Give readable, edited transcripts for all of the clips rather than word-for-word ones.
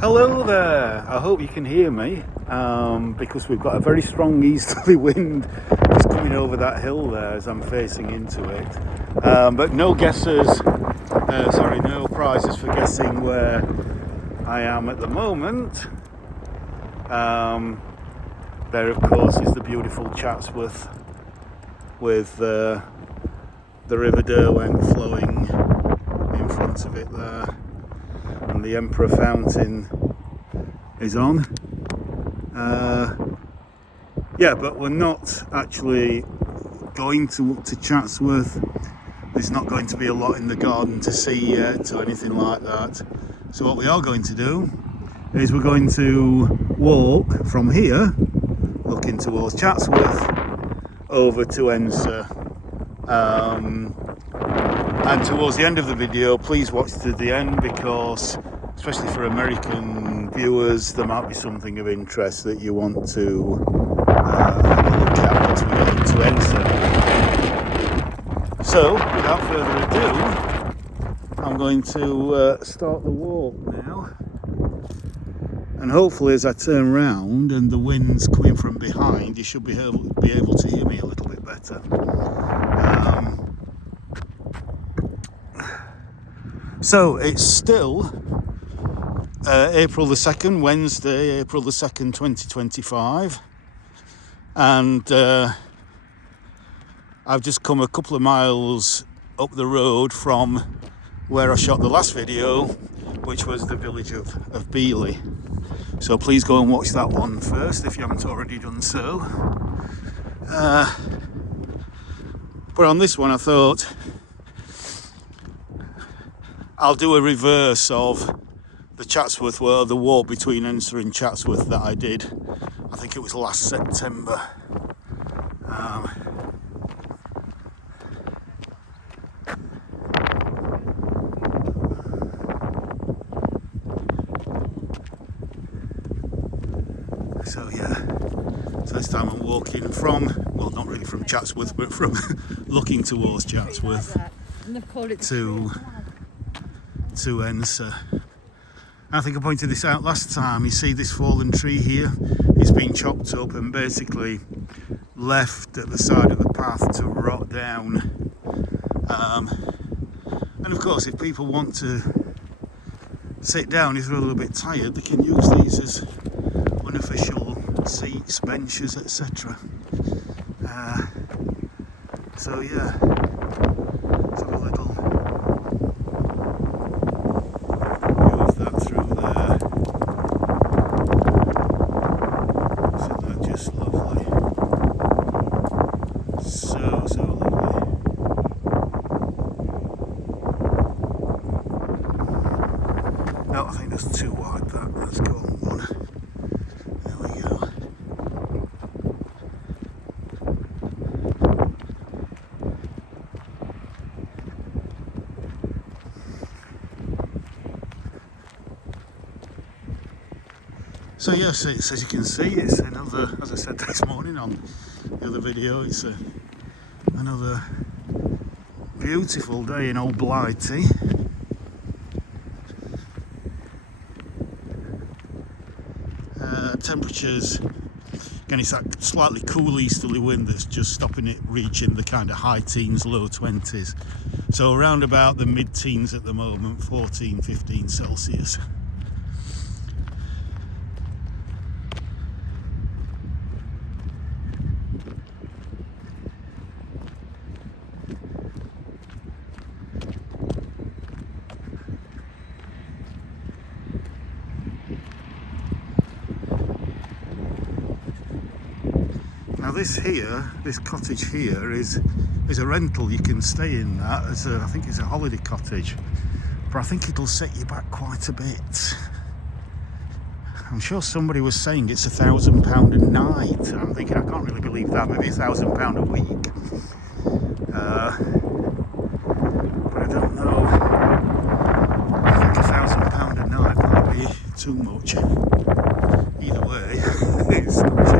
Hello there, I hope you can hear me because we've got a very strong easterly wind just coming over that hill there as I'm facing into it. But no no prizes for guessing where I am at the moment. There of course is the beautiful Chatsworth with the River Derwent flowing in front of it there. And the Emperor Fountain is on. But we're not actually going to Chatsworth. There's not going to be a lot in the garden to see yet or anything like that. So what we are going to do is we're going to walk from here, looking towards Chatsworth, over to Edensor. And towards the end of the video, please watch to the end because, especially for American viewers, there might be something of interest that you want to have a look at once we get into Edensor. So, without further ado, I'm going to start the walk now. And hopefully as I turn round and the wind's coming from behind, you should be able to hear me a little bit better. So it's still April the 2nd, Wednesday, April the 2nd, 2025. And I've just come a couple of miles up the road from where I shot the last video, which was the village of Beeley. So please go and watch that one first if you haven't already done so. But on this one I thought I'll do a reverse of the Chatsworth, the walk between Edensor and Chatsworth that I did. I think it was last September. So this time I'm walking from, well, not really from Chatsworth, but from looking towards Chatsworth to Edensor. I think I pointed this out last time. You see this fallen tree here? It's been chopped up and basically left at the side of the path to rot down. And of course, if people want to sit down, if they're a little bit tired, they can use these as unofficial seats, benches, etc. So yeah, let's have a little view of that through there. Isn't that just lovely? So lovely. No, I think that's too wide that. Let's go on one. There we go. So yes, it's, as you can see, it's another, as I said this morning on the other video, it's another beautiful day in Old Blighty. Temperatures, again, it's that slightly cool easterly wind that's just stopping it reaching the kind of high teens, low 20s. So around about the mid-teens at the moment, 14, 15 Celsius. Now this cottage here is a rental. You can stay in that as I think it's a holiday cottage, but I think it'll set you back quite a bit. I'm sure somebody was saying it's £1,000 a night, and I'm thinking I can't really believe that. Maybe £1,000 a week, but I don't know. I think £1,000 a night might be too much. Either way, it's not too.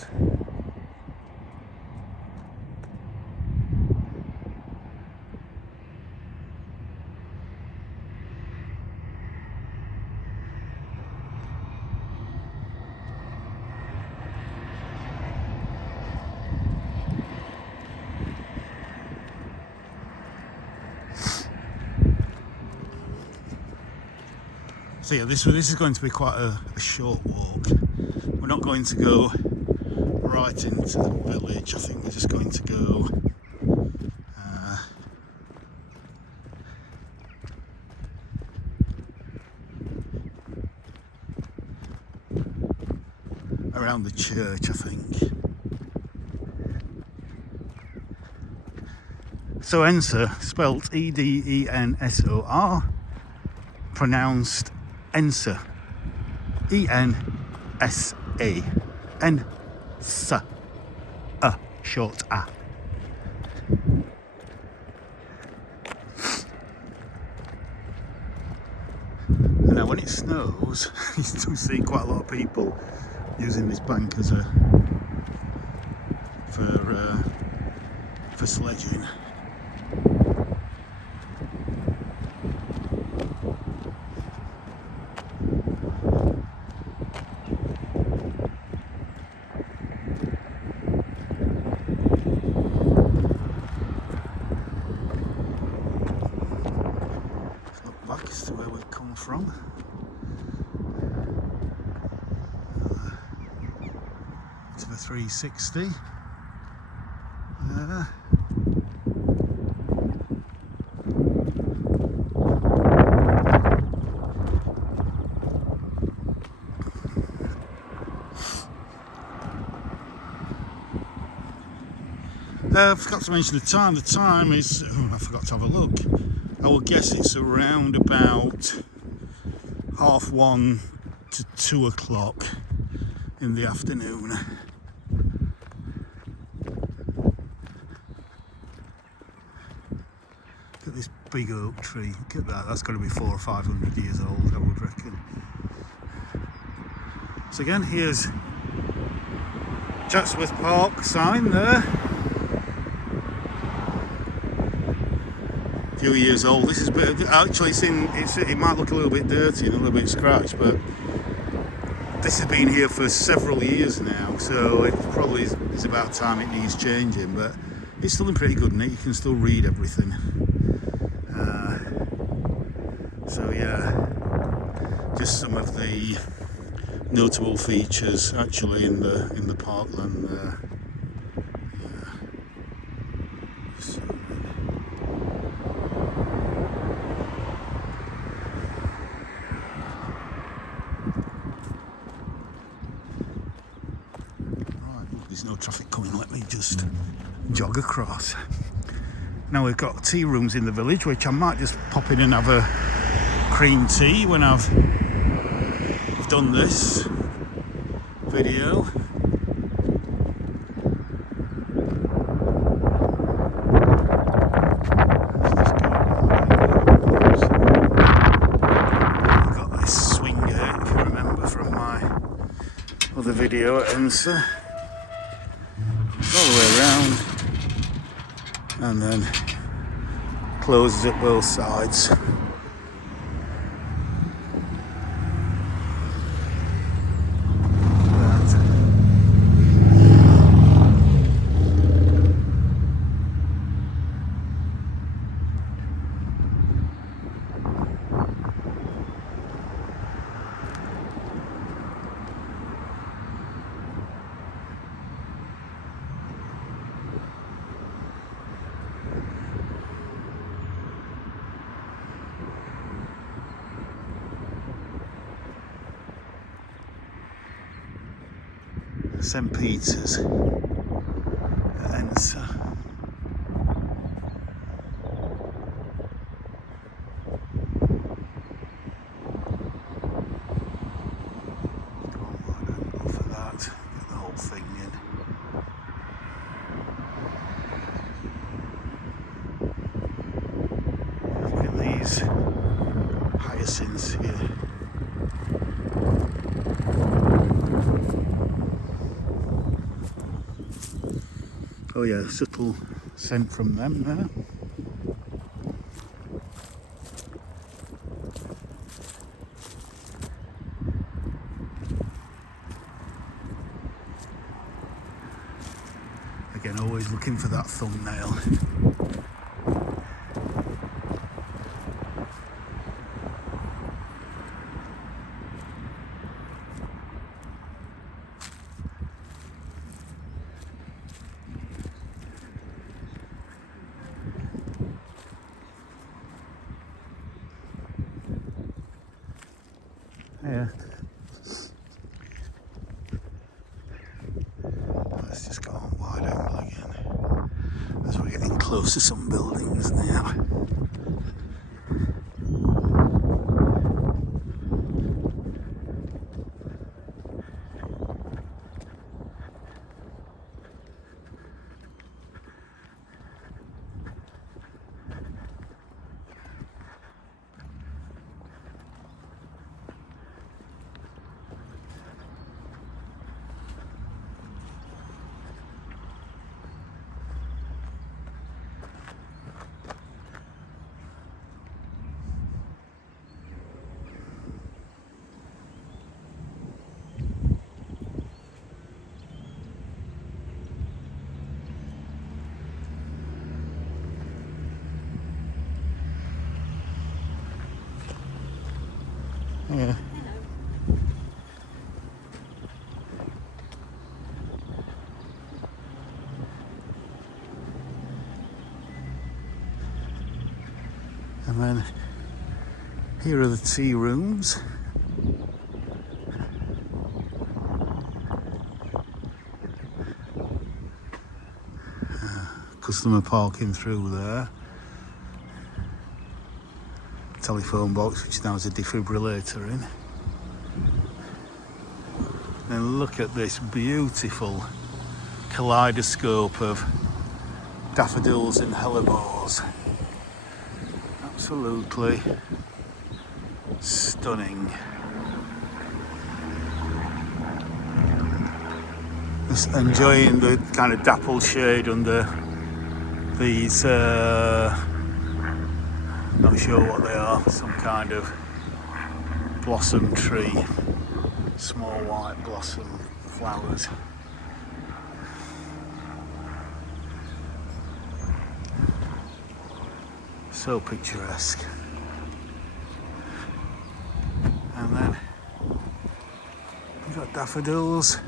knows. So yeah, this is going to be quite a short walk. We're not going to go right into the village. I think we're just going to go around the church, I think. So Edensor, spelt Edensor, pronounced Edensor, E-N-S-A, Ensa, short A. And now when it snows, you still see quite a lot of people using this bank as for sledging. Back as to where we've come from. To the 360. I forgot to mention the time. The time is, I forgot to have a look. I would guess it's around about 1:30 to 2 o'clock in the afternoon. Look at this big oak tree. Look at that. That's got to be 400 or 500 years old, I would reckon. So again, here's Chatsworth Park sign there. Few years old. This is actually it might look a little bit dirty and a little bit scratched, but this has been here for several years now, so it probably is about time it needs changing, but it's still in pretty good nick. You can still read everything. So yeah, just some of the notable features actually in the parkland there. There's no traffic coming, let me just jog across. Now we've got tea rooms in the village, which I might just pop in and have a cream tea when I've done this video. We've got this swing gate, you can remember from my other video at Edensor. All the way around, and then closes at both sides. St. Peter's at Edensor. Go for that, get the whole thing in. Look at these hyacinths here. Oh yeah, subtle scent from them there. Again, always looking for that thumbnail. Yeah. Let's just go on wide angle again as we're getting close to some buildings now. Yeah. And then here are the tea rooms. Customer parking through there. Telephone box, which now has a defibrillator in. And look at this beautiful kaleidoscope of daffodils and hellebores. Absolutely stunning. Just enjoying the kind of dapple shade under these, not sure what they are, some kind of blossom tree, small white blossom flowers. So picturesque. And then we've got daffodils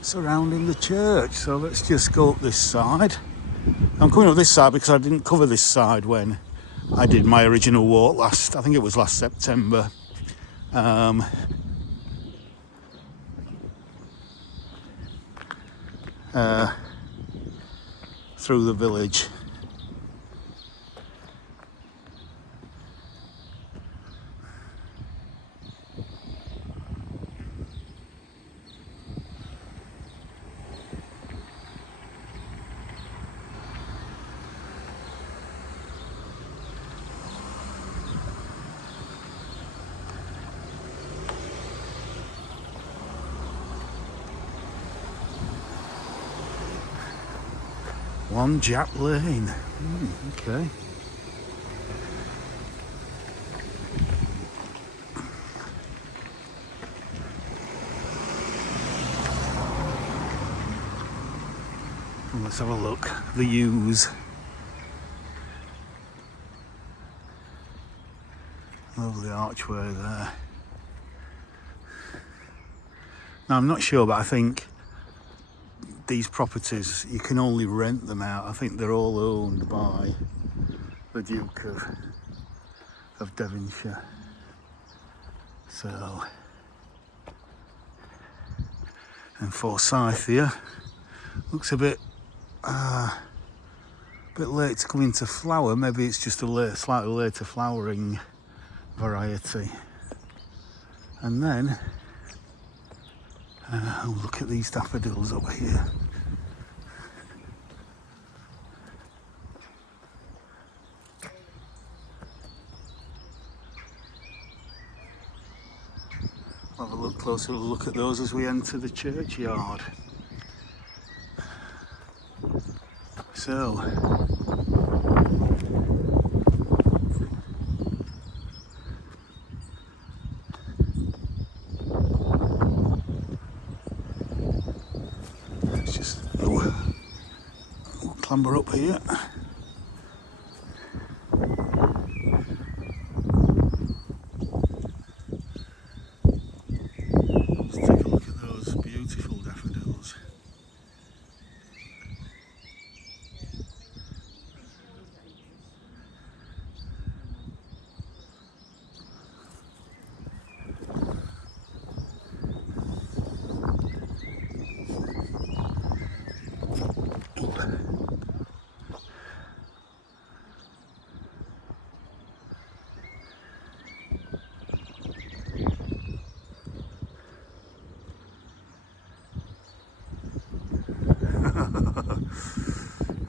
surrounding the church. So let's just go up this side. I'm coming up this side because I didn't cover this side when I did my original walk I think it was last September. Through the village. One Jap Lane. Okay. And let's have a look. The U's. Lovely archway there. Now I'm not sure, but I think these properties, you can only rent them out. I think they're all owned by the Duke of Devonshire. So, and Forsythia looks a bit late to come into flower. Maybe it's just a slightly later flowering variety. And then, oh, look at these daffodils over here. Have a look closer look at those as we enter the churchyard. So, let's just we'll clamber up here. Let's take a look at those beautiful daffodils.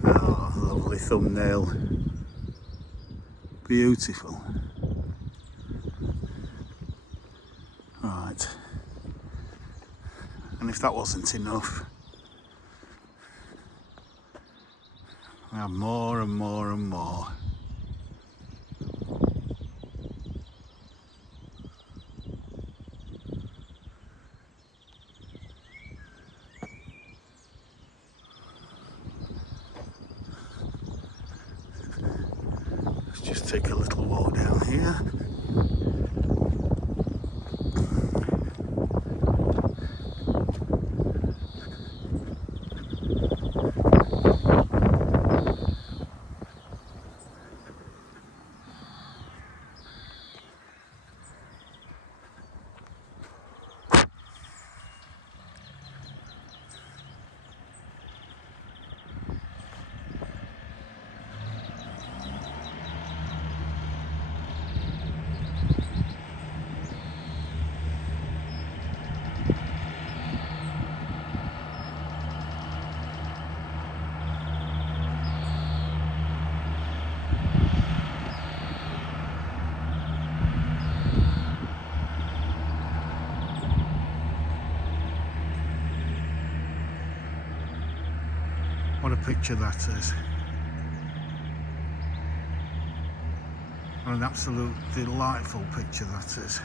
Oh, lovely thumbnail. Beautiful. Right. And if that wasn't enough, I have more and more and more. Let's just take a little walk down here. What a picture that is. What an absolute delightful picture that is.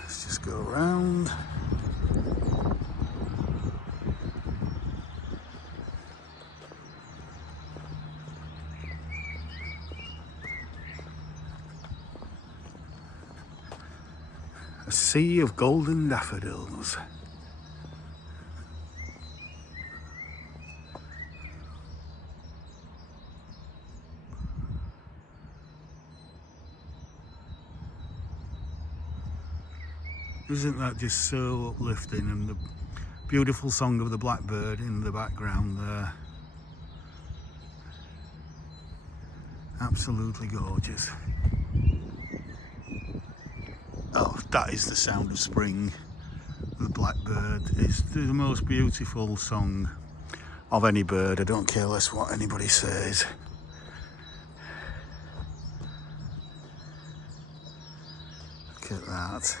Let's just go around. A sea of golden daffodils. Isn't that just so uplifting, and the beautiful song of the blackbird in the background there. Absolutely gorgeous. Oh, that is the sound of spring. The blackbird is the most beautiful song of any bird. I don't care less what anybody says. Look at that.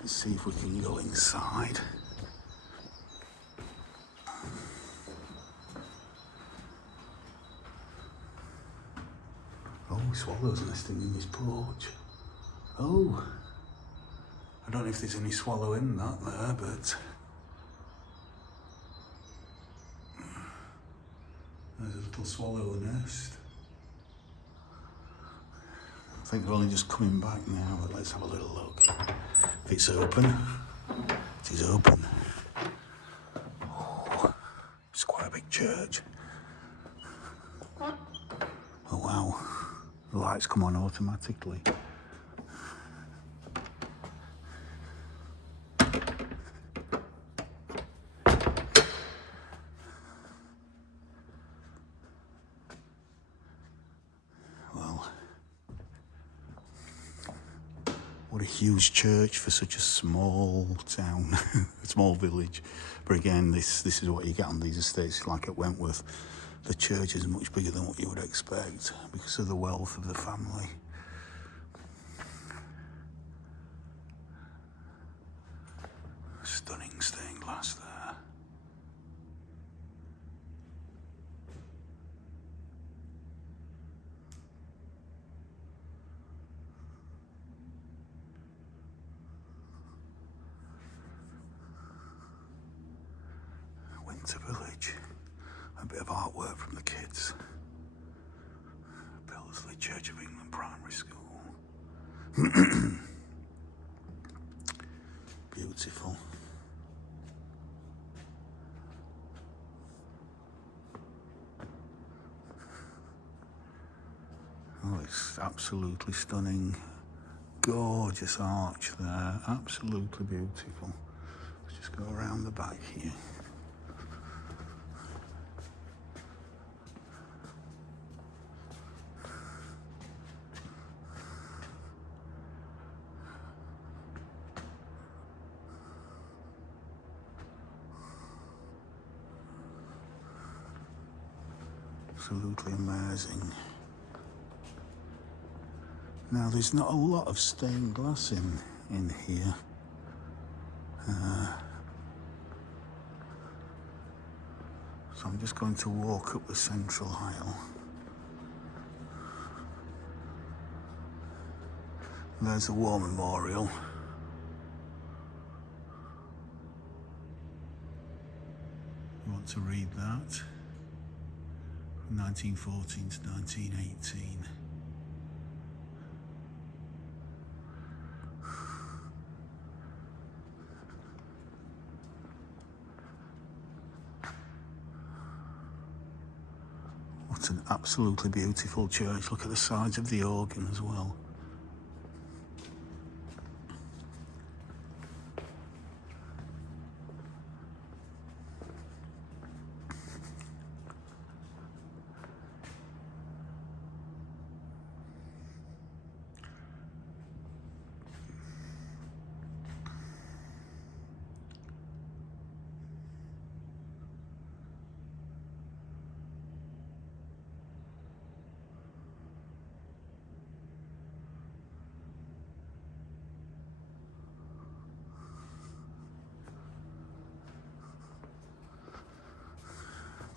Let's see if we can go inside. Oh, swallows nesting in this porch. Oh, I don't know if there's any swallow in that there, but there's a little swallow nest. I think they're only just coming back now, but let's have a little look. If it's open, it is open. Oh, it's quite a big church. Oh wow, The lights come on automatically. Well, what a huge church for such a small town, a small village. But again, this is what you get on these estates, like at Wentworth. The church is much bigger than what you would expect because of the wealth of the family. Stunning stained glass there. Winter Village. A bit of artwork from the kids. Billesley Church of England Primary School. Beautiful. Oh, it's absolutely stunning. Gorgeous arch there. Absolutely beautiful. Let's just go around the back here. Absolutely amazing. Now there's not a lot of stained glass in here. So I'm just going to walk up the central aisle. There's the War Memorial. You want to read that? 1914 to 1918. What an absolutely beautiful church. Look at the sides of the organ as well.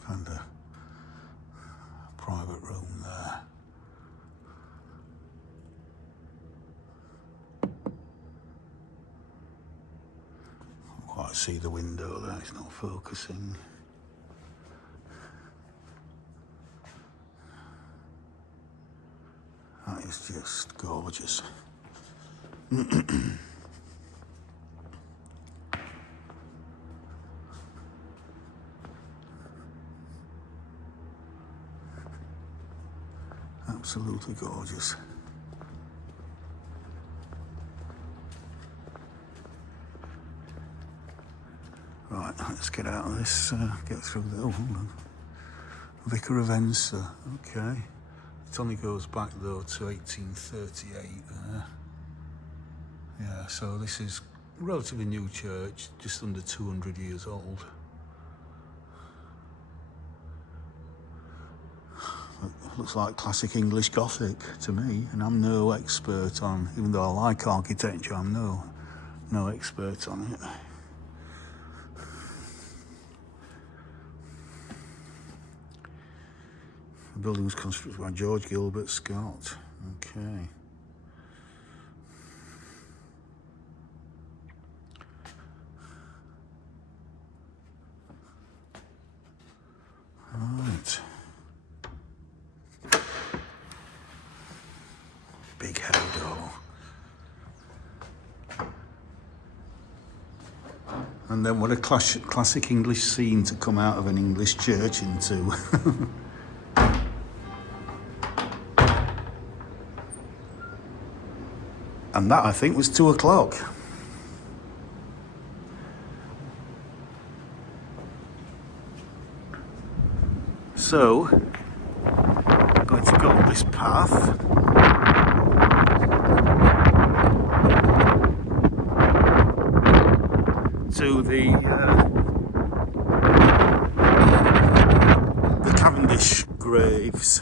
And a private room there. Can't quite see the window there, it's not focusing. That is just gorgeous. Absolutely gorgeous. Right, let's get out of this, get through the, oh, hold on. Vicar of Edensor, okay. It only goes back though to 1838 there. Yeah, so this is a relatively new church, just under 200 years old. Looks like classic English Gothic to me, and I'm no expert on, even though I like architecture, I'm no expert on it. The building was constructed by George Gilbert Scott. Okay. Right. Big heavy door. And then what a classic English scene to come out of an English church into. And that, I think, was 2 o'clock. So, I'm going to go up this path. To the Cavendish graves,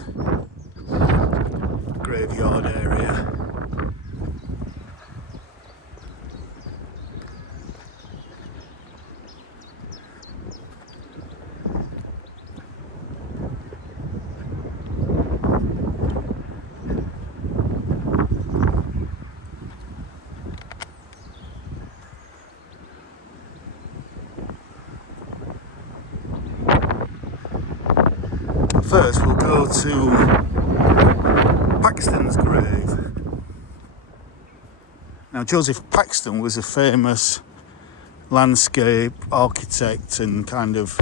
graveyard area. First, we'll go to Paxton's grave. Now, Joseph Paxton was a famous landscape architect and kind of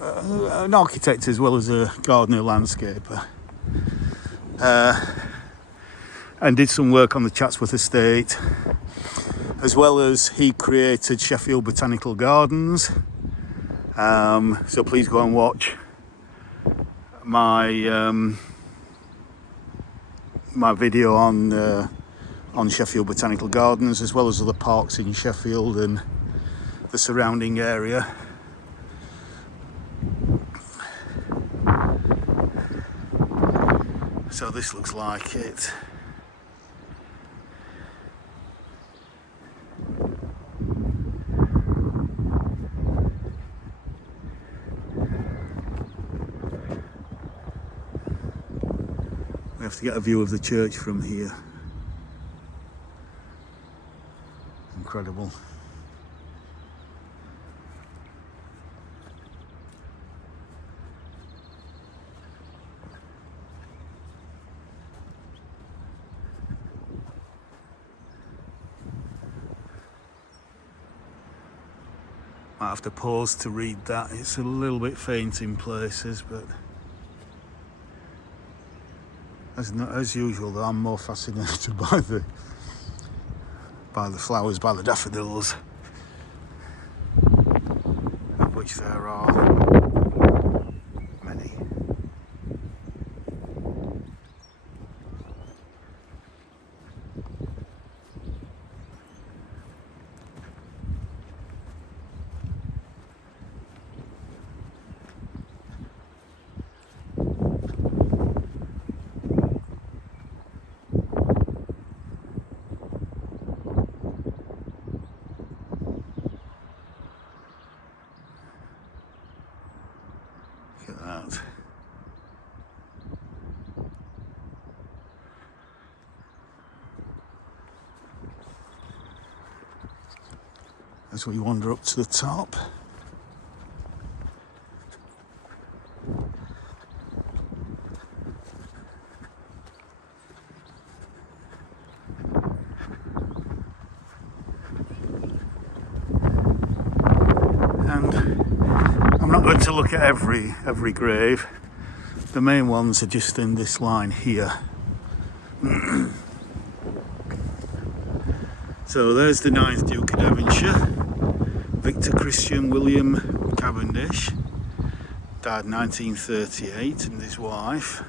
an architect as well as a gardener landscaper, and did some work on the Chatsworth estate, as well as he created Sheffield Botanical Gardens. So please go and watch my my video on Sheffield Botanical Gardens, as well as other parks in Sheffield and the surrounding area. So this looks like it. We have to get a view of the church from here. Incredible. Might have to pause to read that. It's a little bit faint in places, but as usual, though, I'm more fascinated by the flowers, by the daffodils, of which there are many. Look at that. As we wander up to the top. And I'm not going to look at every grave. The main ones are just in this line here. So there's the 9th Duke of Devonshire, Victor Christian William Cavendish, died 1938, and his wife.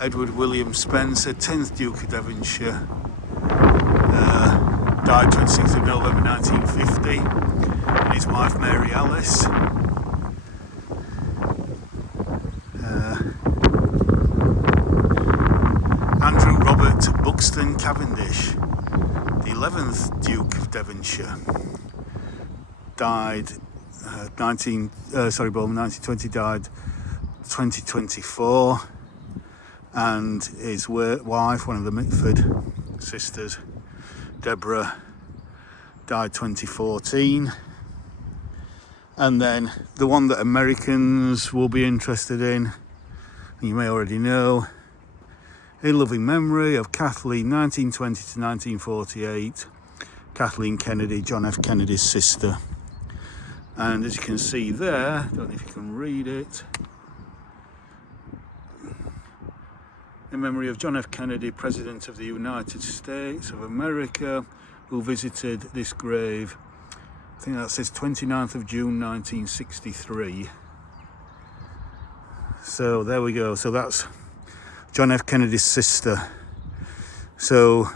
Edward William Spencer, 10th Duke of Devonshire, died 26th of November 1950, and his wife Mary Alice. Andrew Robert Buxton Cavendish, the 11th Duke of Devonshire, died born 1920, died 2024, and his wife, one of the Mitford sisters, Deborah, died 2014. And then the one that Americans will be interested in, and you may already know, in loving memory of Kathleen, 1920 to 1948, Kathleen Kennedy, John F. Kennedy's sister. And as you can see there, I don't know if you can read it, in memory of John F. Kennedy, President of the United States of America, who visited this grave, I think that says 29th of June 1963. So there we go. So that's John F. Kennedy's sister. So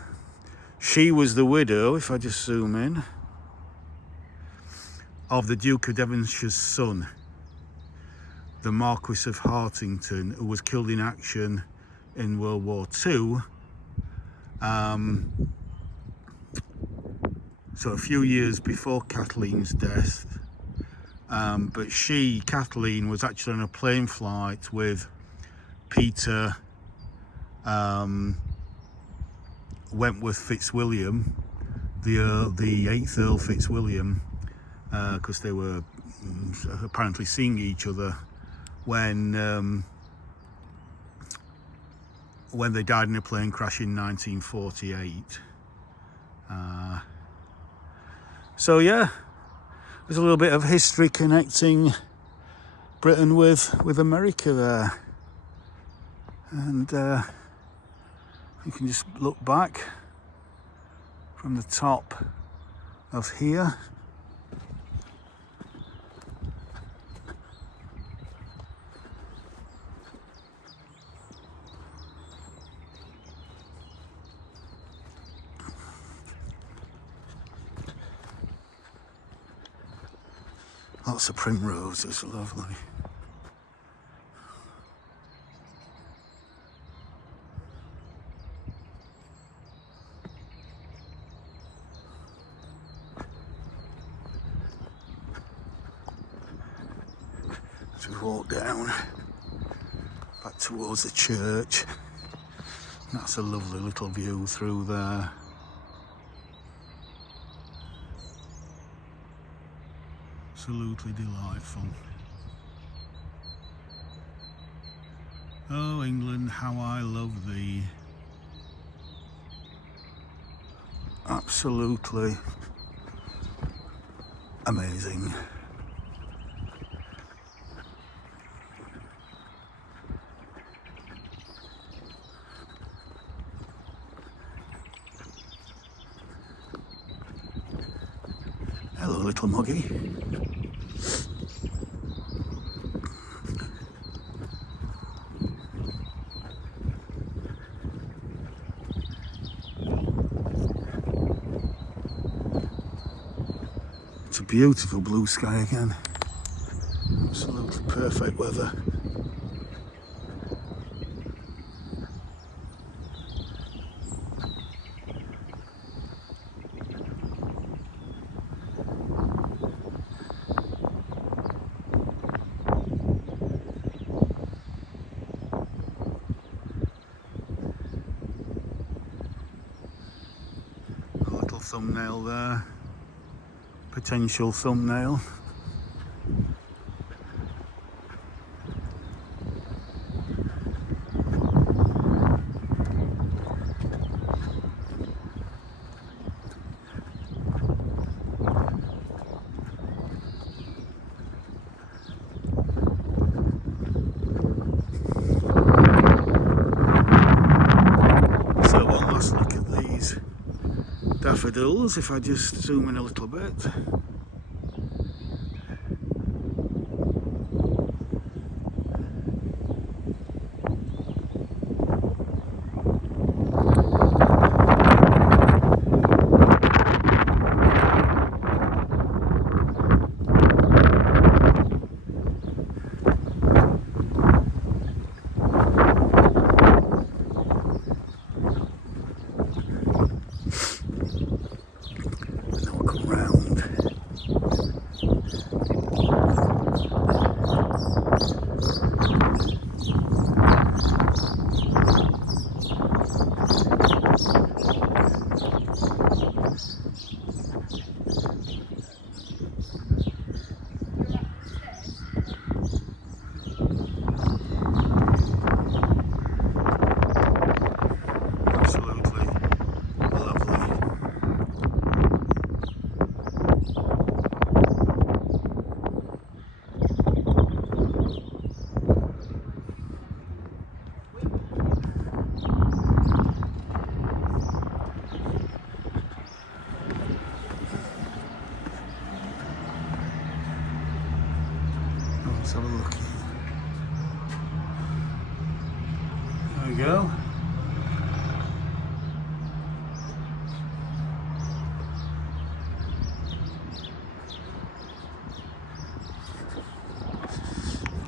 she was the widow, if I just zoom in, of the Duke of Devonshire's son, the Marquis of Hartington, who was killed in action in World War II. So a few years before Kathleen's death. But Kathleen, was actually on a plane flight with Peter Wentworth Fitzwilliam, the 8th Earl Fitzwilliam, because they were apparently seeing each other when they died in a plane crash in 1948. So yeah, there's a little bit of history connecting Britain with America there. And you can just look back from the top of here. Lots of primroses, lovely. As we walk down back towards the church, that's a lovely little view through there. Absolutely delightful. Oh, England, how I love thee. Absolutely amazing. Hello, little muggy. It's a beautiful blue sky again. Absolutely perfect weather. A little thumbnail there. Potential thumbnail. So one last look at these daffodils, if I just zoom in a little bit. And then we'll come round. have a look. There we go.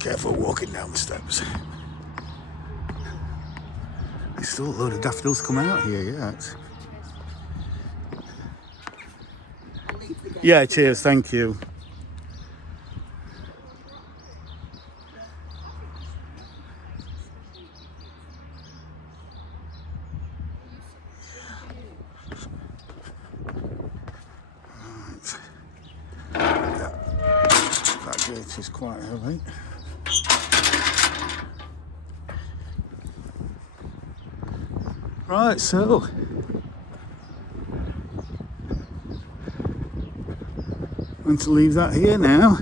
Careful walking down the steps. There's still a load of daffodils come out here yet. Yeah, cheers, thank you. Yeah. That gate is quite heavy. Right, so I'm going to leave that here now.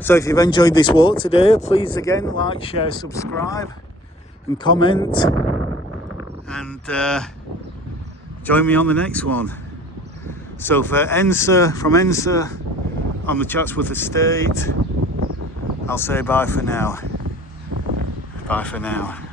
So if you've enjoyed this walk today, please again like, share, subscribe and comment, and join me on the next one. So for Edensor, from Edensor on the Chatsworth estate, I'll say bye for now. Bye for now.